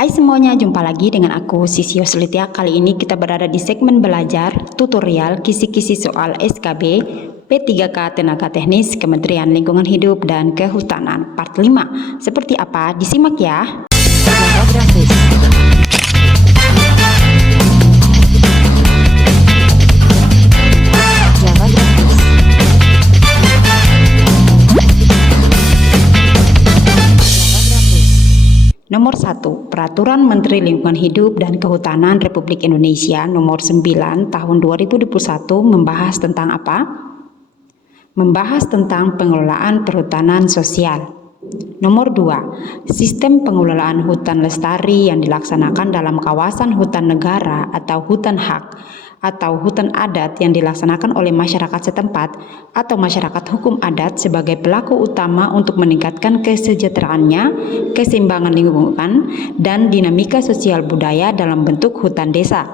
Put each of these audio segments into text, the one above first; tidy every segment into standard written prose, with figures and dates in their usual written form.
Hai semuanya, jumpa lagi dengan aku Sisi Yoslitia. Kali ini kita berada di segmen belajar tutorial kisi-kisi soal SKB P3K Tenaga Teknis Kementerian Lingkungan Hidup dan Kehutanan part 5. Seperti apa? Disimak ya. Java Grafis. Java Grafis. Nomor 1, Peraturan Menteri Lingkungan Hidup dan Kehutanan Republik Indonesia Nomor 9 Tahun 2021 membahas tentang apa? Membahas tentang pengelolaan perhutanan sosial. Nomor 2, Sistem pengelolaan hutan lestari yang dilaksanakan dalam kawasan hutan negara atau hutan hak atau hutan adat yang dilaksanakan oleh masyarakat setempat atau masyarakat hukum adat sebagai pelaku utama untuk meningkatkan kesejahteraannya, keseimbangan lingkungan, dan dinamika sosial budaya dalam bentuk hutan desa,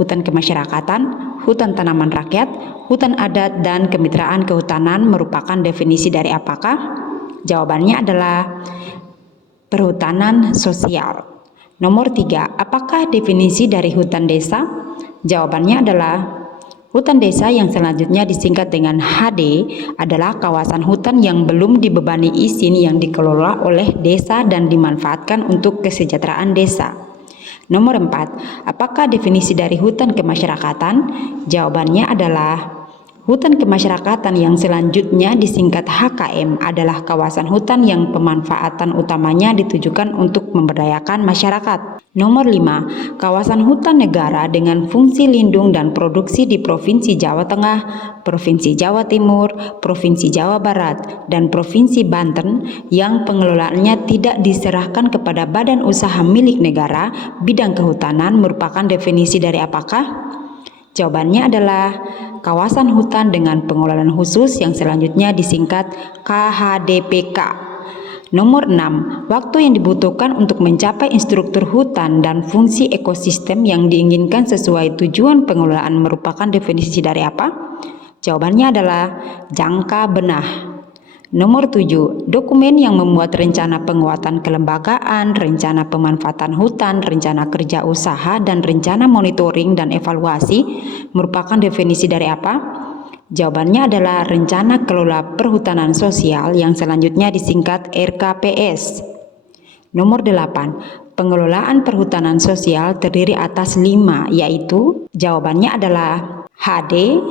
hutan kemasyarakatan, hutan tanaman rakyat, hutan adat, dan kemitraan kehutanan merupakan definisi dari apakah? Jawabannya adalah perhutanan sosial. Nomor 3, apakah definisi dari hutan desa? Jawabannya adalah hutan desa yang selanjutnya disingkat dengan HD adalah kawasan hutan yang belum dibebani izin yang dikelola oleh desa dan dimanfaatkan untuk kesejahteraan desa. Nomor 4, apakah definisi dari hutan kemasyarakatan? Jawabannya adalah hutan kemasyarakatan yang selanjutnya disingkat HKM adalah kawasan hutan yang pemanfaatan utamanya ditujukan untuk memberdayakan masyarakat. Nomor 5, kawasan hutan negara dengan fungsi lindung dan produksi di Provinsi Jawa Tengah, Provinsi Jawa Timur, Provinsi Jawa Barat, dan Provinsi Banten yang pengelolaannya tidak diserahkan kepada badan usaha milik negara bidang kehutanan merupakan definisi dari apakah? Jawabannya adalah kawasan hutan dengan pengelolaan khusus yang selanjutnya disingkat KHDPK. Nomor 6, waktu yang dibutuhkan untuk mencapai instruktur hutan dan fungsi ekosistem yang diinginkan sesuai tujuan pengelolaan merupakan definisi dari apa? Jawabannya adalah jangka benah. Nomor 7, dokumen yang memuat rencana penguatan kelembagaan, rencana pemanfaatan hutan, rencana kerja usaha, dan rencana monitoring dan evaluasi merupakan definisi dari apa? Jawabannya adalah rencana kelola perhutanan sosial yang selanjutnya disingkat RKPS. Nomor 8, pengelolaan perhutanan sosial terdiri atas 5, yaitu jawabannya adalah HD,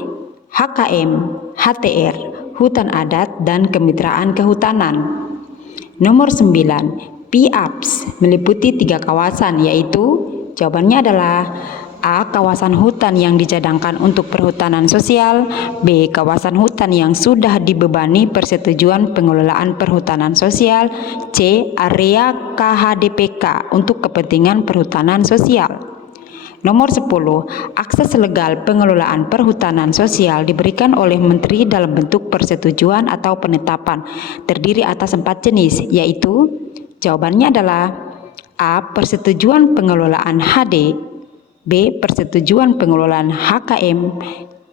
HKM, HTR, hutan adat, dan kemitraan kehutanan. Nomor 9, PAPS meliputi 3 kawasan, yaitu jawabannya adalah A. Kawasan hutan yang dicadangkan untuk perhutanan sosial. B. Kawasan hutan yang sudah dibebani persetujuan pengelolaan perhutanan sosial. C. Area KHDPK untuk kepentingan perhutanan sosial. Nomor 10, akses legal pengelolaan perhutanan sosial diberikan oleh Menteri dalam bentuk persetujuan atau penetapan terdiri atas 4 jenis, yaitu jawabannya adalah A. Persetujuan pengelolaan HD, B. Persetujuan pengelolaan HKM,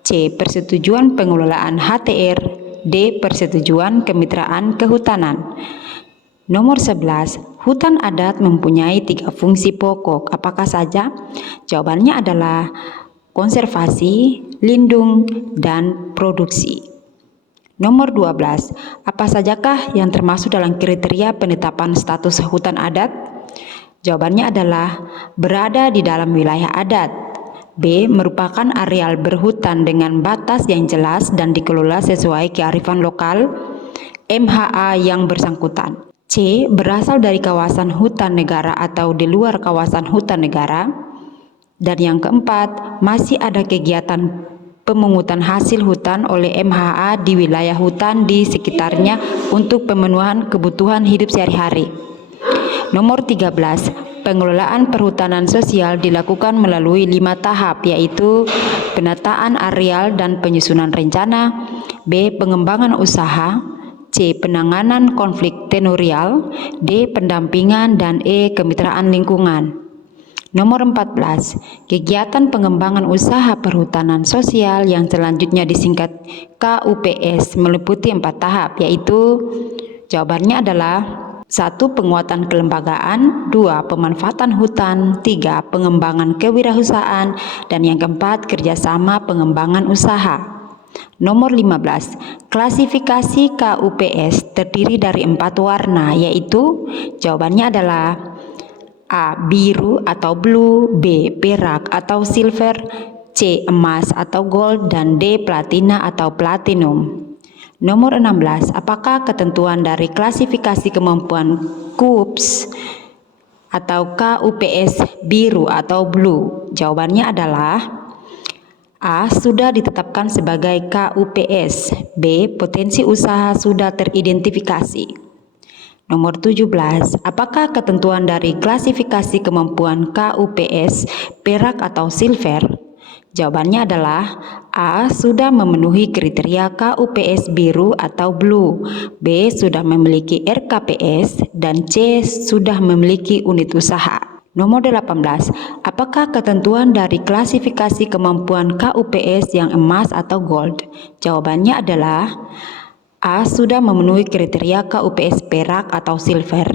C. Persetujuan pengelolaan HTR, D. Persetujuan kemitraan kehutanan. Nomor 11, hutan adat mempunyai 3 fungsi pokok. Apakah saja? Jawabannya adalah konservasi, lindung, dan produksi. Nomor 12, apa sajakah yang termasuk dalam kriteria penetapan status hutan adat? Jawabannya adalah berada di dalam wilayah adat. B. Merupakan areal berhutan dengan batas yang jelas dan dikelola sesuai kearifan lokal MHA yang bersangkutan. C. Berasal dari kawasan hutan negara atau di luar kawasan hutan negara. Dan yang keempat, masih ada kegiatan pemungutan hasil hutan oleh MHA di wilayah hutan di sekitarnya untuk pemenuhan kebutuhan hidup sehari-hari. Nomor 13, pengelolaan perhutanan sosial dilakukan melalui 5 tahap, yaitu penataan areal dan penyusunan rencana, B. Pengembangan usaha, C. Penanganan konflik tenurial, D. Pendampingan, dan E. Kemitraan lingkungan. Nomor 14, kegiatan pengembangan usaha perhutanan sosial yang selanjutnya disingkat KUPS meliputi 4 tahap, yaitu jawabannya adalah 1. Penguatan kelembagaan. 2. Pemanfaatan hutan. 3. Pengembangan kewirausahaan. Dan yang keempat, kerjasama pengembangan usaha. Nomor 15. Klasifikasi KUPS terdiri dari 4 warna, yaitu jawabannya adalah A. Biru atau blue, B. Perak atau silver, C. Emas atau gold, dan D. Platina atau platinum. Nomor 16. Apakah ketentuan dari klasifikasi kemampuan KUPS atau KUPS biru atau blue? Jawabannya adalah A. Sudah ditetapkan sebagai KUPS. B. Potensi usaha sudah teridentifikasi. Nomor 17. Apakah ketentuan dari klasifikasi kemampuan KUPS perak atau silver? Jawabannya adalah A. Sudah memenuhi kriteria KUPS biru atau blue, B. Sudah memiliki RKPS, dan C. Sudah memiliki unit usaha. Nomor 18. Apakah ketentuan dari klasifikasi kemampuan KUPS yang emas atau gold? Jawabannya adalah A. Sudah memenuhi kriteria KUPS perak atau silver,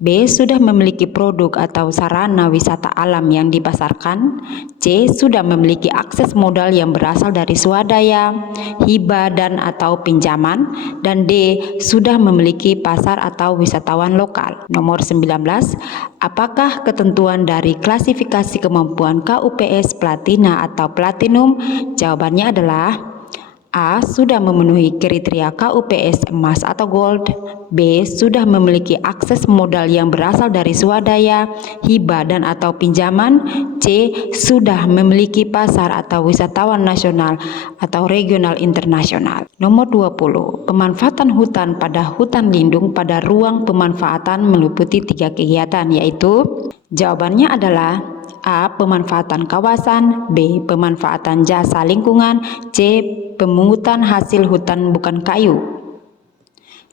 B. Sudah memiliki produk atau sarana wisata alam yang dipasarkan, C. Sudah memiliki akses modal yang berasal dari swadaya, hibah dan atau pinjaman, dan D. Sudah memiliki pasar atau wisatawan lokal. Nomor 19. Apakah ketentuan dari klasifikasi kemampuan KUPS platina atau platinum? Jawabannya adalah A. Sudah memenuhi kriteria KUPS emas atau gold, B. Sudah memiliki akses modal yang berasal dari swadaya, hibah dan atau pinjaman, C. Sudah memiliki pasar atau wisatawan nasional atau regional internasional. Nomor 20. Pemanfaatan hutan pada hutan lindung pada ruang pemanfaatan meliputi 3 kegiatan, yaitu jawabannya adalah A. Pemanfaatan kawasan, B. Pemanfaatan jasa lingkungan, C. Pemungutan hasil hutan bukan kayu.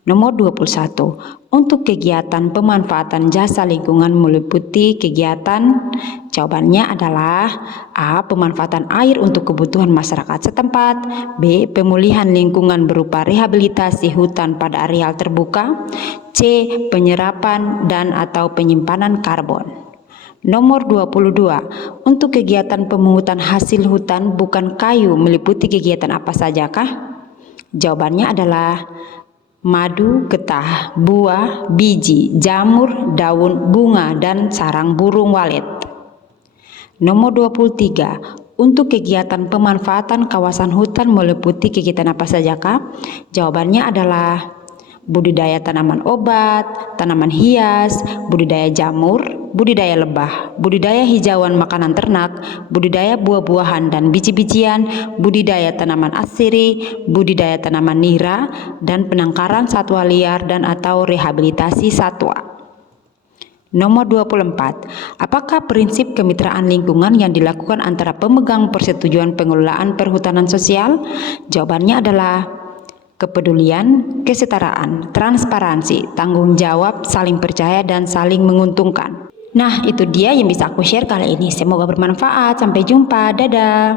Nomor 21. Untuk kegiatan pemanfaatan jasa lingkungan meliputi kegiatan, jawabannya adalah A. Pemanfaatan air untuk kebutuhan masyarakat setempat, B. Pemulihan lingkungan berupa rehabilitasi hutan pada areal terbuka, C. Penyerapan dan atau penyimpanan karbon. Nomor 22. Untuk kegiatan pemungutan hasil hutan bukan kayu meliputi kegiatan apa sajakah? Jawabannya adalah madu, getah, buah, biji, jamur, daun, bunga, dan sarang burung walet. Nomor 23. Untuk kegiatan pemanfaatan kawasan hutan meliputi kegiatan apa sajakah? Jawabannya adalah budidaya tanaman obat, tanaman hias, budidaya jamur, budidaya lebah, budidaya hijauan makanan ternak, budidaya buah-buahan dan biji-bijian, budidaya tanaman asiri, budidaya tanaman nira, dan penangkaran satwa liar dan atau rehabilitasi satwa. Nomor 24. Apakah prinsip kemitraan lingkungan yang dilakukan antara pemegang persetujuan pengelolaan perhutanan sosial? Jawabannya adalah kepedulian, kesetaraan, transparansi, tanggung jawab, saling percaya, dan saling menguntungkan. Nah, itu dia yang bisa aku share kali ini. Semoga bermanfaat. Sampai jumpa. Dadah.